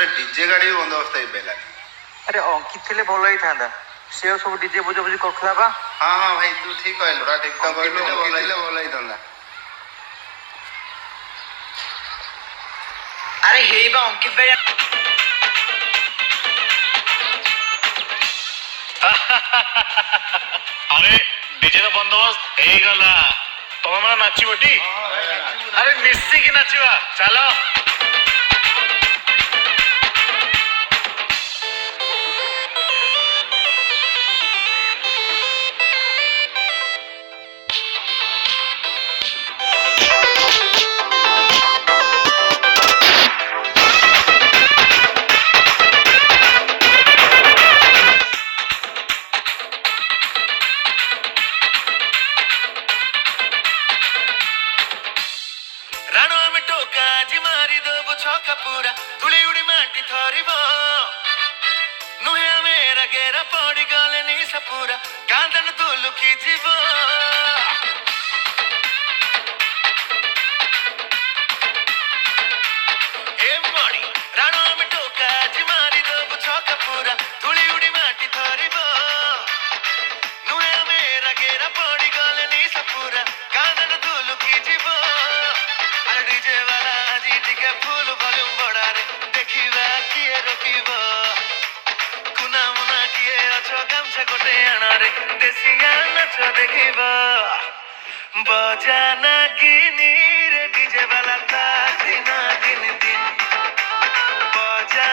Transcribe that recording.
ଗୋଟେ ଡିଜେ ଗାଡ଼ି ବି ବନ୍ଦୋବସ୍ତ ହେଇପାରିଲାନି। ଆରେ ଅଙ୍କିତ ଥିଲେ ଭଲ ହେଇଥାନ୍ତା, ସେ ସବୁ ଡିଜେ ବୁଝାବୁଝି କରୁଥିଲା ବା। ହଁ ହଁ ଭାଇ ତୁ ଠିକ କହିଲୁ, ଠିକ ତ କହିଲୁ, ଥିଲେ ଭଲ ହେଇଥାନ୍ତା। ଆରେ ହେଇ ବା ଅଙ୍କିତ ଭାଇ। আরে ডিজে বন্দোবস্ত হয়ে গেল, তোমার মানে নাচিব টি? আরে মিশিকি নাচিবা, চালো। ରାଣ ଆମେ ଟୋକା ଆଜି ମାରିଦବୁ ଛକା ପୁରା, ଧୂଳି ଉଡି ମାଟି ଥରିବ। ନୁହେଁ ଆମେ ରାଗେରା ପଡିଗଲେ ନିଶା ପୁରା, କାନ୍ଦନ ତୁ ଲୁକି ଯିବ। ଏ ମଣି ରାଣ ଆମେ ଟୋକା ଆଜି ମାରିଦବୁ ଛକା ପୁରା, ଧୂଳି ଉଡି ମାଟି ଥରିବ। ନୁହେଁ ଆମେ ରାଗେରା ପଡିଗଲେ ନିଶା ପୁରା, କାନ୍ଦନ ତୁ ଲୁକି ଯିବ। ডিজে বালা আজি টিকে ফুল ভলিউম বড়ারে, দেখিবা কিଏ ରୋକିବ। କୁନା ମୁନା କିଏ ଅଛ ଗାମଛା ଗୋଟେ ଆଣରେ, ଦେଶିଆ ନାଚ ଦେଖିବ। ବଜା ନାଗିନି ରେ ଡିଜେ ବାଲା ତା ଦିନ ଦିନ ଦିନ, ବଜା